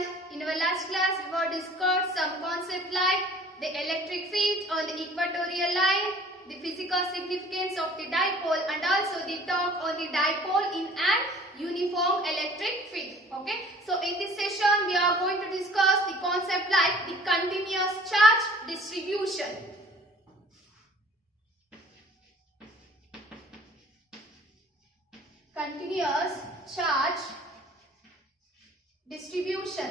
everyone. In our last class we were discussed some concept like the electric field on the equatorial line, the physical significance of the dipole, and also the talk on the dipole in an uniform electric field. Okay. So in this session we are going to discuss the concept like the continuous charge distribution. Continuous charge distribution.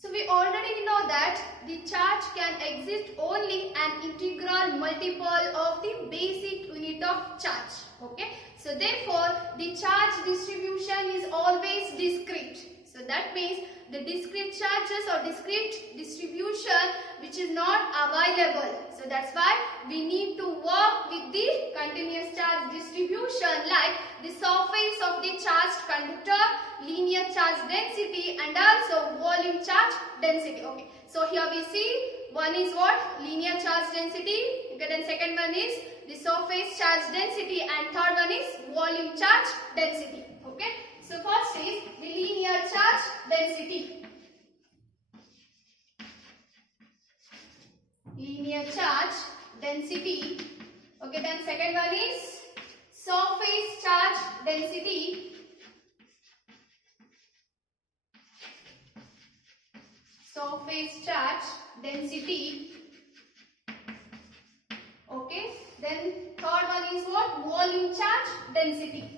So we already know that the charge can exist only an integral multiple of the basic unit of charge. Okay. So therefore the charge distribution is always discrete. So that means the discrete charges or discrete distribution which is not available. So that's why we need to work with the continuous charge distribution like the surface of the charged conductor, linear charge density, and also volume charge density. Okay. So here we see one is what? Linear charge density. Okay, then second one is the surface charge density, and third one is volume charge density. Okay. So first is the linear charge density. Linear charge density. Okay, then second one is surface charge density. Surface charge density. Okay, then third one is what? Volume charge density.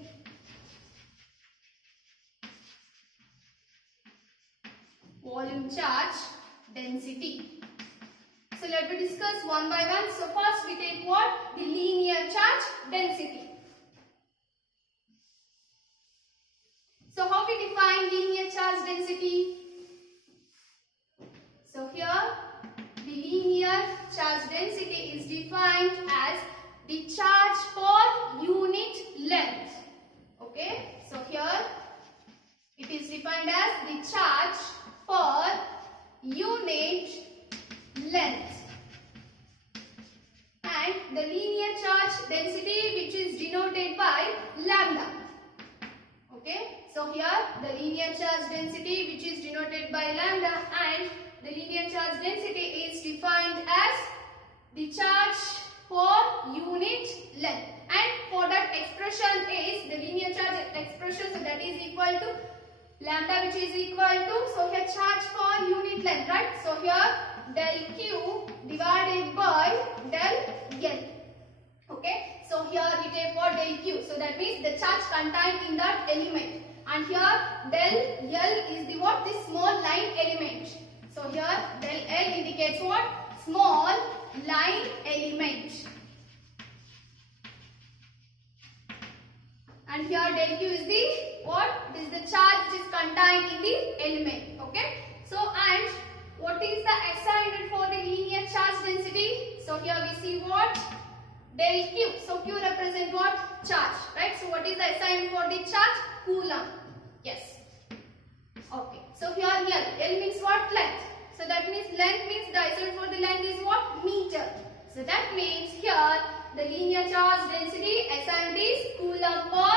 Volume charge density. So let me discuss one by one. So first we take what? The linear charge density. So how we define linear charge density? So here the linear charge density is defined as the charge per unit length. Okay. So here it is defined as the charge per unit length, and the linear charge density which is denoted by lambda. Okay, so here the linear charge density which is denoted by lambda, and the linear charge density is defined as the charge per unit length, and for that expression is the linear charge expression, so that is equal to lambda which is equal to, so here charge per unit length, right? So here del Q divided by del L. Okay, so here we take what? Del Q, so that means the charge contained in that element, and here del L is the what? The small line element. So here del L indicates what? Small line element. And here del Q is the what? This is the charge which is contained in the element. Okay. So and what is the SI unit for the linear charge density? So here we see what? Del Q. So Q represent what? Charge. Right. So what is the SI unit for the charge? Coulomb. Yes. Okay. So here L. L means what? Length. So that means length means the SI unit for the length is what? Meter. So that means here the linear charge density SI unit is Coulomb per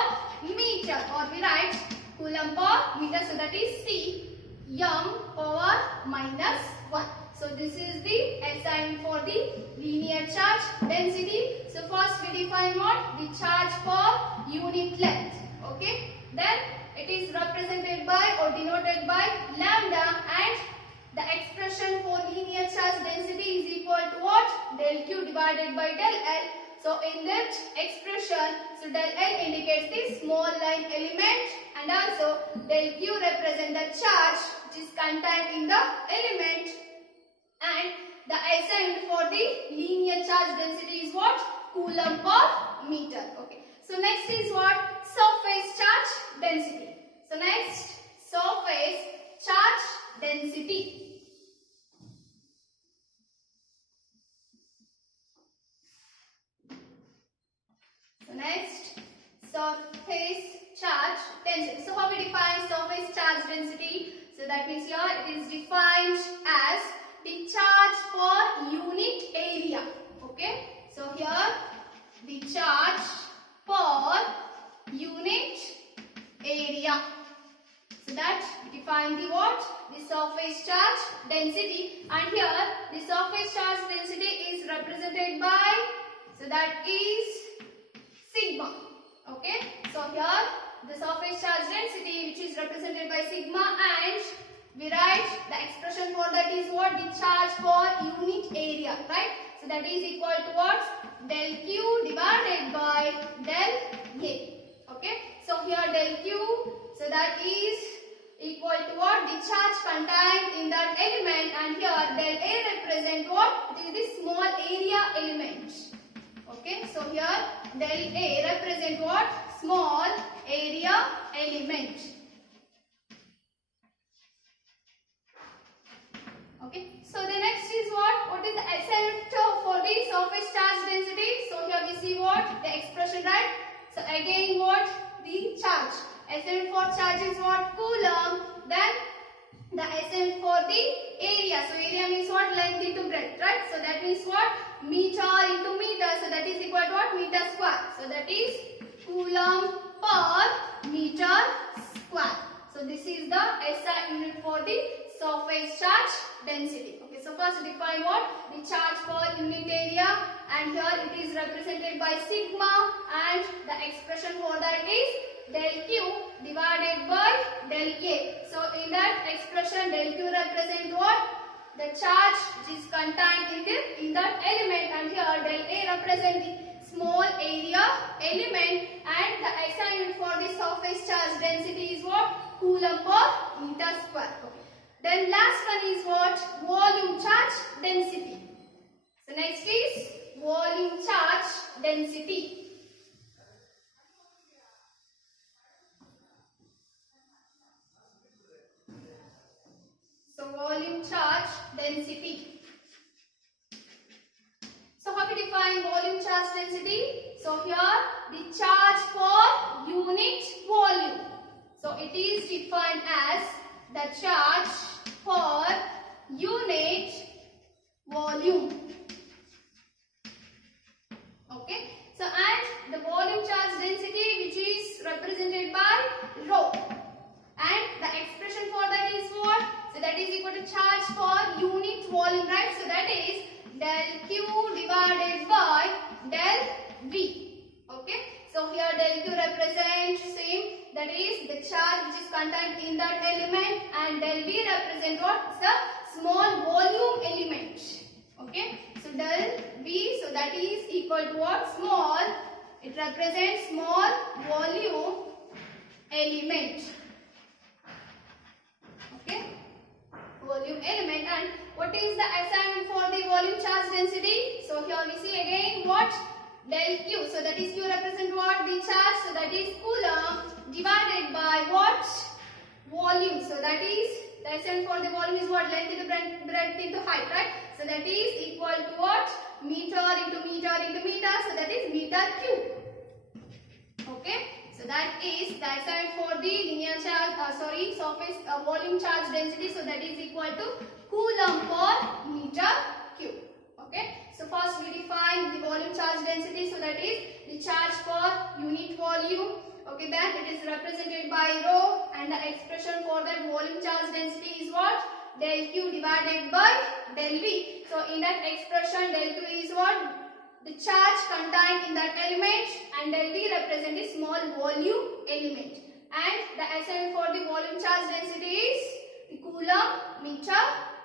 meter, or we write Coulomb per meter, so that is C m power minus 1. So this is the SI unit for the linear charge density. So first we define what? The charge per unit length. Okay. Then it is represented by or denoted by lambda, and the expression for linear charge density is equal to what? Del Q divided by del L. So in that expression, so del L indicates the small line element, and also del Q represents the charge which is contained in the element, and the SI unit for the linear charge density is what? Coulomb per meter. Okay. So next is what? Surface charge density. So next, surface charge density. Next, surface charge density. So how we define surface charge density? So that means here it is defined as the charge per unit area. the charge per unit area. So that define the what? The surface charge density, and here the surface charge density is represented by, so that is sigma. Okay, so here the surface charge density which is represented by sigma, and we write the expression for that is what? The charge per unit area, right? So that is equal to what? Del Q divided by del A. Okay, so here del Q, so that is equal to what? The charge contained in that element, and here del A represent what? It is the small area element. Okay, so here del A represent what? Small area element. Okay, so the next is what? What is the SI for the surface charge density? So here we see what? The expression, right? So again what? The charge. SI for charge is what? Coulomb. Then the SI for the area. So area means what? Length into breadth, right? So that means what? Meter into meter. So that is equal to what? Meter square. So that is Coulomb per meter square. So this is the SI unit for the surface charge density. Okay, so first define what? The charge per unit area, and here it is represented by sigma, and the expression for that is del Q divided by del A. So in that expression del Q represent what? The charge which is contained in that element, and here del A represent the small area element, and the SI unit for the surface charge density is what? Coulomb per meter square. Okay. Then last one is what? Volume charge density. So next is volume charge density. So volume charge density. So how we define volume charge density? So here the charge per unit volume. So it is defined as the charge per unit volume. Okay. So and the volume charge density which is represented by rho. And the expression for that is what? So that is equal to charge per unit volume, right? So that is del Q divided by del V. Okay. So here del Q represents same, that is the charge which is contained in that element, and del V represent what? It's a small volume element. Okay. So del V, so that is equal to what? Small. It represents small volume element. Okay. Volume element. And what is the SI for the volume charge density? So here we see again what? Del Q. So that is Q represent what? The charge. So that is Coulomb divided by what? Volume. So that is the SI for the volume is what? Length into breadth into height, right? So that is equal to what? Meter into meter into meter. So that is meter cube. Okay. So that is the SI for the linear charge, surface volume charge density. So that is equal to Coulomb per meter cube. Okay. So first we define the volume charge density. So that is the charge per unit volume. Okay. Then it is represented by rho, and the expression for that volume charge density is what? Del Q divided by del V. So in that expression del Q is what? The charge contained in that element, and del V represent the small volume element. And the SI for the volume charge density is the Coulomb meter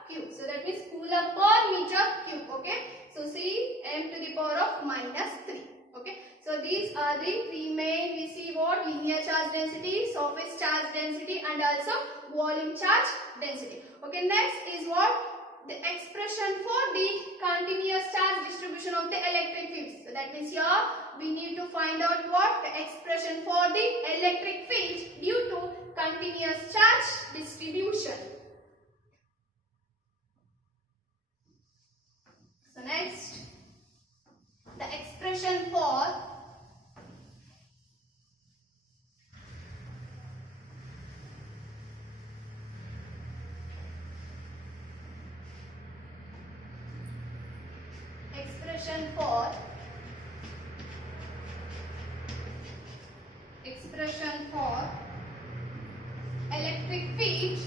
cube. So that means Coulomb per meter cube. Okay. So see m to the power of -3. Okay. So these are the three main, we see what? Linear charge density, surface charge density, and also volume charge density. Okay. Next is what? The expression for the continuous charge distribution of the electric field. So that means here we need to find out what? The expression for the electric field due to continuous charge distribution. So next, the expression for expression for electric field,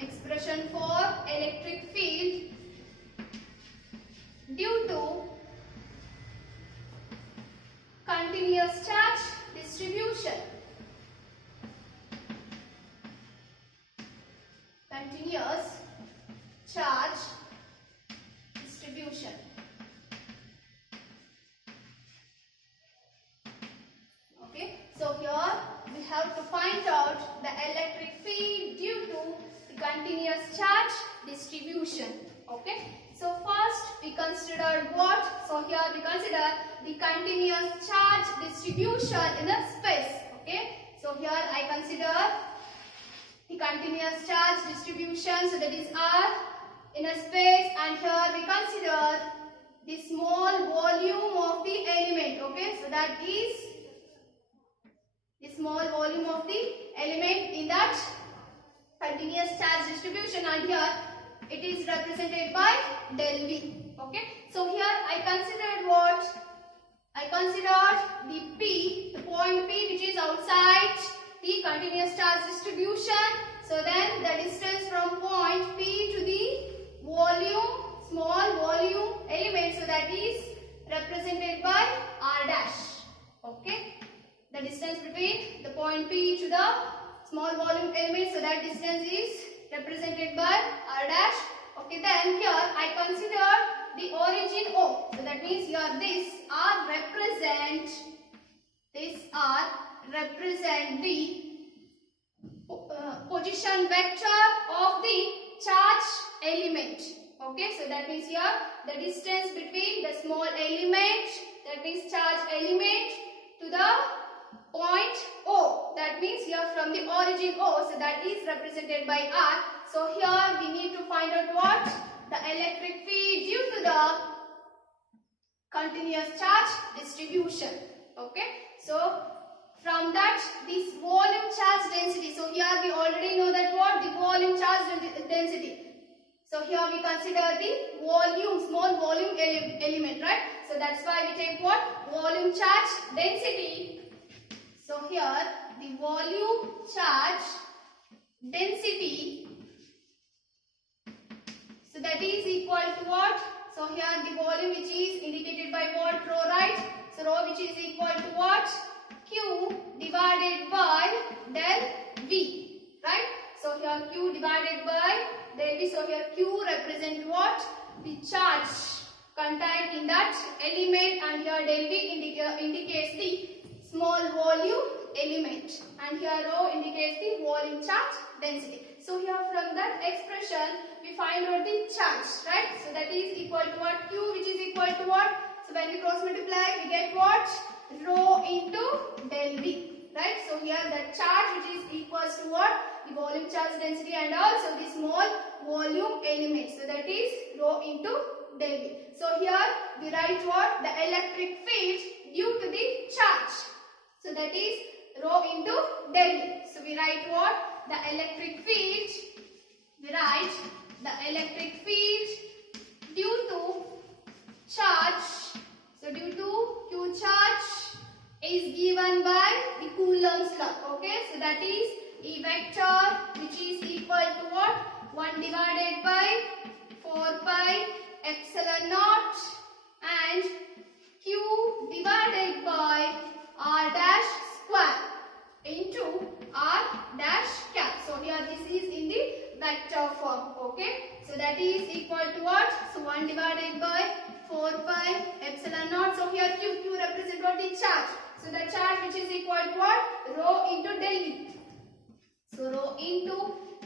expression for electric field due to continuous charge distribution. Continuous charge distribution. Okay, so here we have to find out the electric field due to the continuous charge distribution. Okay, so first we considered what? So here we consider the continuous charge distribution in a space. Okay, so here I consider the continuous charge distribution, so that is R in a space, and here we consider the small volume of the element. Okay, so that is the small volume of the element in that continuous charge distribution, and here it is represented by del V. Okay, so here I considered what? I considered the P, the point P which is outside the continuous charge distribution. So then the distance from point P to the volume, small volume element, so that is represented by R dash. Okay, the distance between the point P to the small volume element, so that distance is represented by R dash. Okay, then here I consider the origin O, so that means here this R represent the position vector of the charge element. Okay, so that means here the distance between the small element, that means charge element, to the point O, that means here from the origin O, so that is represented by R. So here we need to find out what? The electric field due to the continuous charge distribution. Okay, so from that, this volume charge density, so here we already know that what? The volume charge density. So here we consider the volume, small volume element, right? So that's why we take what? Volume charge density. So here the volume charge density, so that is equal to what? So here the volume which is indicated by what? Rho, right? So rho which is equal to what? Q divided by del V, right? So here Q divided by del V. So here Q represent what? The charge contained in that element, and here del V indicates the small volume element, and here rho indicates the volume charge density. So here from that expression we find out the charge, right? So that is equal to what? Q, which is equal to what? So when we cross multiply we get what? Rho into del V, right? So here the charge which is equals to what? The volume charge density and also the small volume element. So that is rho into del V. So here we write what? The electric field due to the charge. So that is rho into del V. So we write what? The electric field. We write the electric field due to charge. So due to Q charge is given by the Coulomb's law. Okay, so that is E vector which is equal to what? 1 divided by 4 pi epsilon naught and Q divided by R dash square into R dash cap. So here this is in the vector form. Okay, so that is equal to what? So 1 divided by 4 pi epsilon naught. So here Q represents what? The charge. So the charge which is equal to what? Rho into del V. So rho into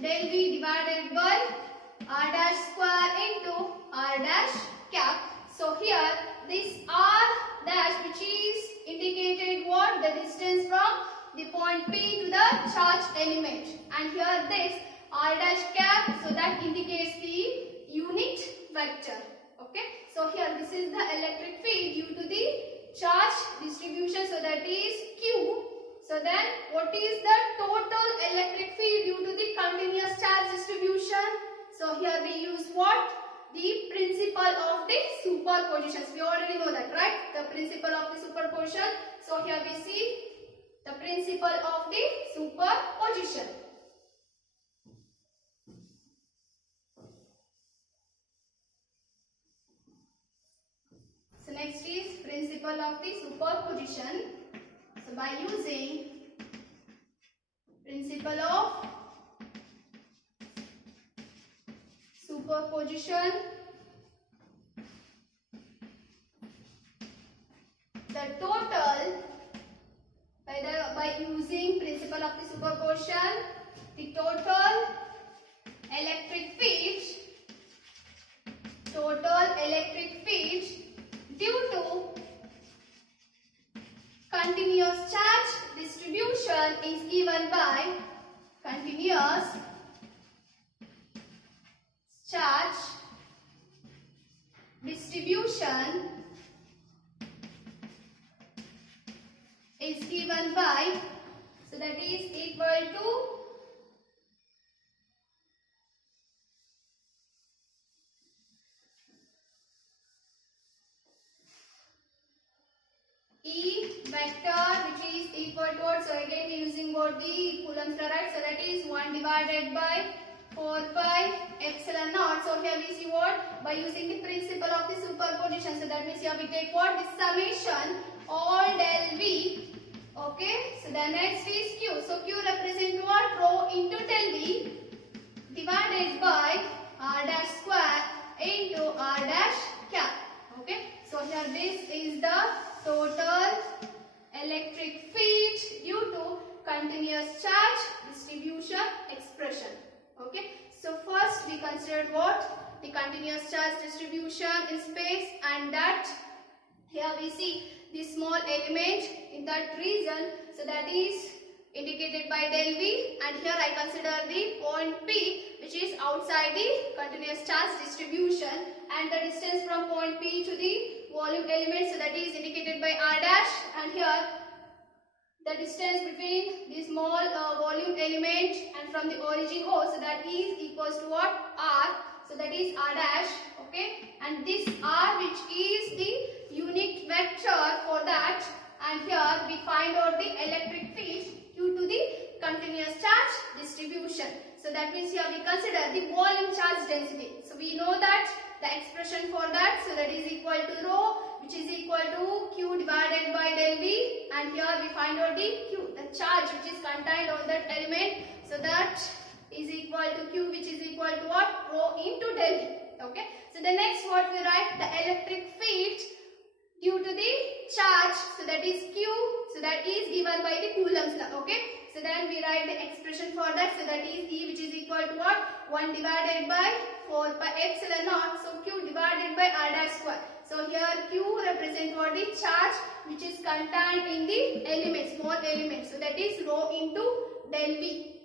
del V divided by R dash square into R dash cap. So here this R dash which is indicated what? The distance from the point P to the charge element, and here this R dash cap, so that indicates the unit vector. Okay, so here this is the electric field due to the charge distribution, so that is Q. So then what is the total electric field due to the continuous charge distribution? So here we use what? the principle of the superpositions. We already know that, right? The principle of the superposition. So here we see the principle of the superposition. So next is principle of the superposition. So by using principle of superposition, the total by using principle of the superposition, the total electric field due to continuous charge distribution is given by continuous charge distribution is given by, so that is equal to E vector, which is equal to, so again using what the Coulomb's law, right? So that is 1 divided by 4 pi epsilon naught. So here we see what? By using the principle of the superposition. So that means here we take what? The summation all del V. Okay. So the next is Q. So Q represent what? Rho into del V divided by R dash square into R dash cap. Okay. So here this is the total electric field due to continuous charge distribution expression. Okay. So first we considered what? The continuous charge distribution in space, and that here we see the small element in that region. So that is indicated by del V, and here I consider the point P, which is outside the continuous charge distribution, and the distance from point P to the volume element, so that is indicated by R dash, and here the distance between the small volume element and from the origin O, so that is equals to what? R, so that is R dash. Okay, and this R, which is the unit vector for that, and here we find out the electric field due to the continuous charge distribution. So that means here we consider the volume charge density. So we know that the expression for that, so that is equal to rho, which is equal to Q divided by del V, and here we find out the Q, the charge which is contained on that element. So that is equal to Q, which is equal to what? Rho into del V. Okay. So the next what we write, the electric field due to the charge, so that is Q, so that is given by the Coulomb's law. Okay. So then we write the expression for that, so that is E, which is equal to what? 1 divided by 4 pi epsilon naught, so Q divided by R dash square. So here Q represent what? The charge which is contained in the element, small element, so that is rho into del V,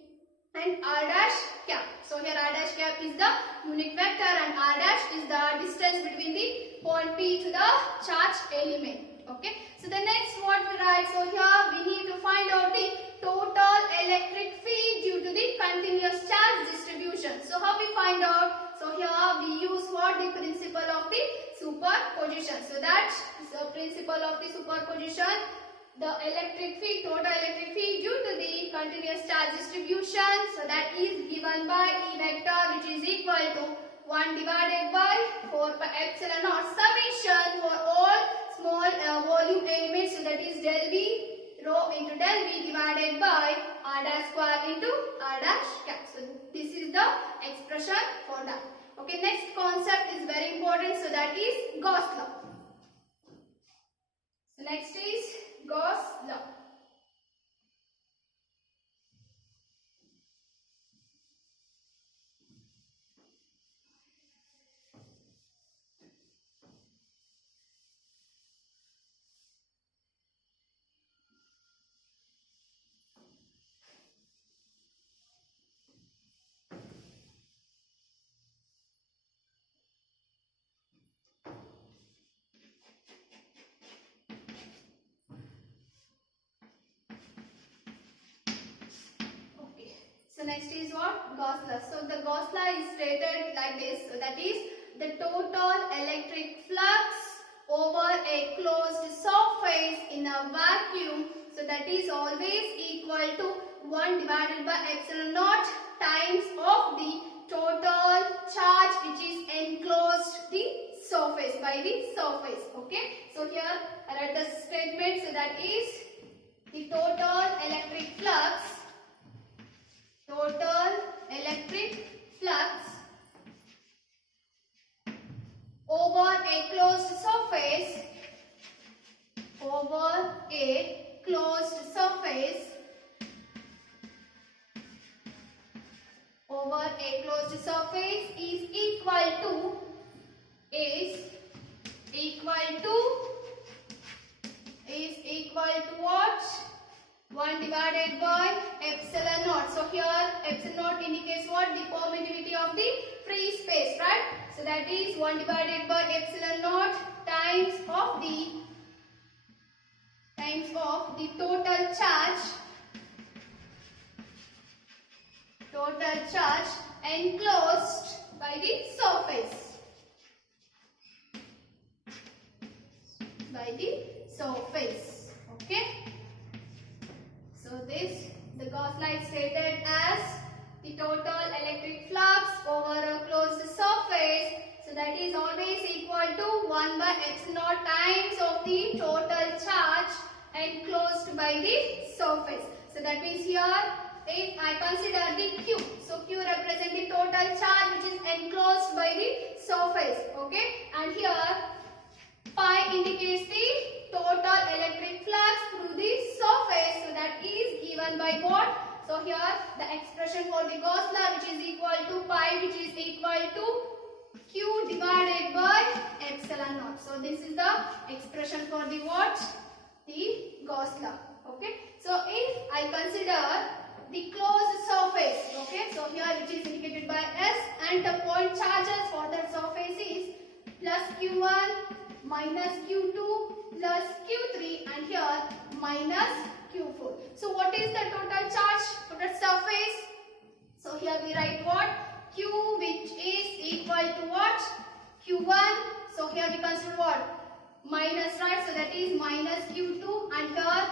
and R dash cap. So here R dash cap is the unit vector, and R dash is the distance between the point P to the charge element. Okay. So the next what we write, so here we need to find out the total electric field due to the continuous charge distribution. So how we find out? So here we use what? The principle of the superposition. So that is the principle of the superposition. The electric field, total electric field due to the continuous charge distribution, so that is given by E vector, which is equal to 1 divided by 4 pi epsilon naught summation for all small volume elements, so that is del V, rho into del V divided by R dash square into R dash cap. So this is the expression for that. Okay, next concept is very important, so that is Gauss law. So next is Gauss law. So next is what? Gauss law. So the Gauss law is stated like this. So that is the total electric flux over a closed surface in a vacuum. So that is always equal to 1 divided by epsilon naught times of the total charge which is enclosed the surface by the surface. Okay. So here I write the statement. So that is the total electric flux over a closed surface is equal to what? 1 divided by epsilon naught. So here epsilon naught indicates what? The permittivity of the free space, right? So that is 1 divided by epsilon naught times of the total charge enclosed by the surface. Okay. So this the Gauss law is stated as the total electric flux over a closed surface. So that is always equal to 1 by epsilon naught times of the total charge enclosed by the surface. So that means here if I consider the Q, so Q represents the total charge which is enclosed by the surface. Okay, and here pi indicates the total electric flux through the surface. So that is given by what? So here the expression for the Gauss law which is equal to pi which is equal to Q divided by epsilon naught. So this is the expression for the what? The Gauss law. Okay. So if I consider the closed surface, okay, so here which is indicated by S, and the point charges for that surface is plus Q1 minus Q2 plus Q3 and here minus Q4. So what is the total charge for that surface? So here we write what? Q which is equal to what? Q1. So here we consider what? Minus, right? So that is minus Q2 and here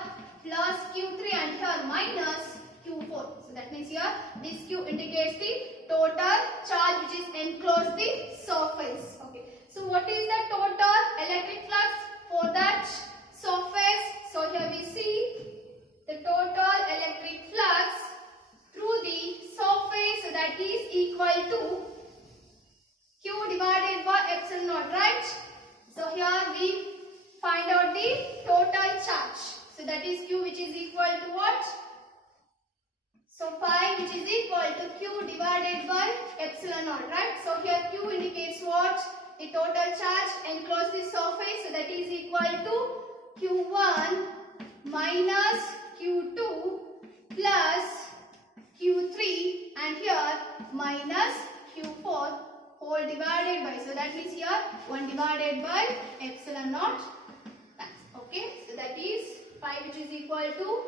plus Q3 and here minus Q4. So that means here this Q indicates the total charge which is enclosed the surface. Okay. So what is the total electric flux for that surface? So here we see the total electric flux through the surface. So that is equal to Q divided by epsilon naught, right? So here we find out the total charge. So that is Q which is equal to what? So pi which is equal to Q divided by epsilon naught, right? So here Q indicates what? The total charge enclosed the surface. So that is equal to Q1 minus Q2 plus Q3 and here minus Q4 whole divided by. So that means here 1 divided by epsilon naught. Okay. So that is pi which is equal to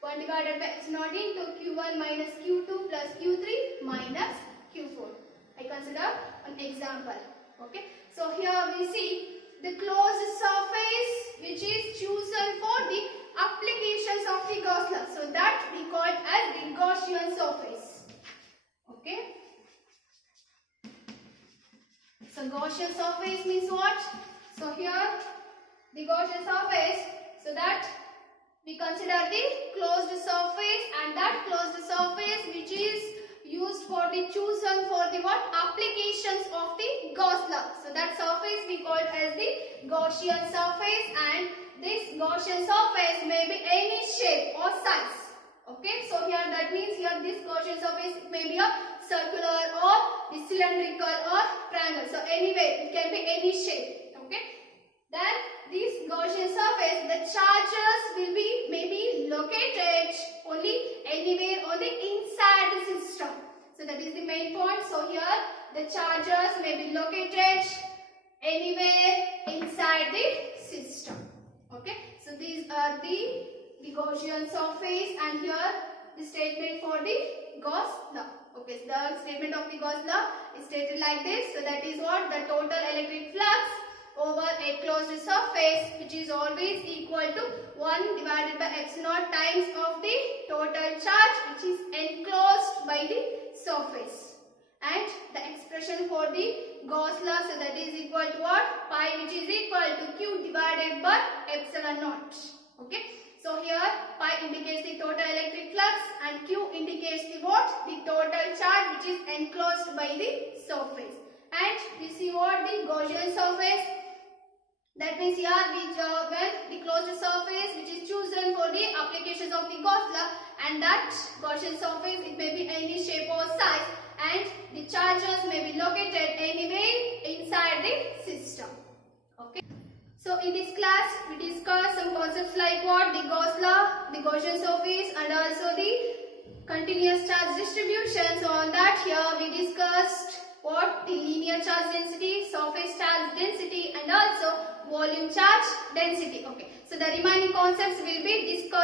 1 divided by epsilon naught into Q1 minus Q2 plus Q3 minus Q4. I consider an example. Okay. So here we see the closed surface which is chosen for the applications of the Gauss law. So that we call it as the Gaussian surface. Okay. So Gaussian surface means what? So here the Gaussian surface, so that we consider the closed surface and that closed surface which is used for the chosen for the what? Applications of the Gauss law. So that surface we call it as the Gaussian surface and this Gaussian surface may be any shape or size. Okay, so here that means here this Gaussian surface may be a circular or the cylindrical or triangle. So anyway, it can be any shape. Okay, then this Gaussian surface, the charges will be maybe located only anywhere on the inside the system. So that is the main point. So here the charges may be located anywhere inside the system. Okay, so these are the Gaussian surface and here the statement for the Gauss law. Okay, so the statement of the Gauss law is stated like this. So that is what? The total electric flux over a closed surface, which is always equal to 1 divided by epsilon naught times of the total charge which is enclosed by the surface. And the expression for the Gauss law, so that is equal to what? Pi, which is equal to Q divided by epsilon naught. Okay. So here pi indicates the total electric flux and Q indicates the what? The total charge which is enclosed by the surface. And we see what? The Gaussian surface. That means here when the closed surface which is chosen for the applications of the Gauss law, and that Gaussian surface, it may be any shape or size, and the charges may be located anywhere inside the system. Okay. So in this class we discussed some concepts like what? The Gauss law, the Gaussian surface, and also the continuous charge distribution. So on that here we discussed what? The linear charge density, surface charge density, and also volume charge density. Okay. So the remaining concepts will be discussed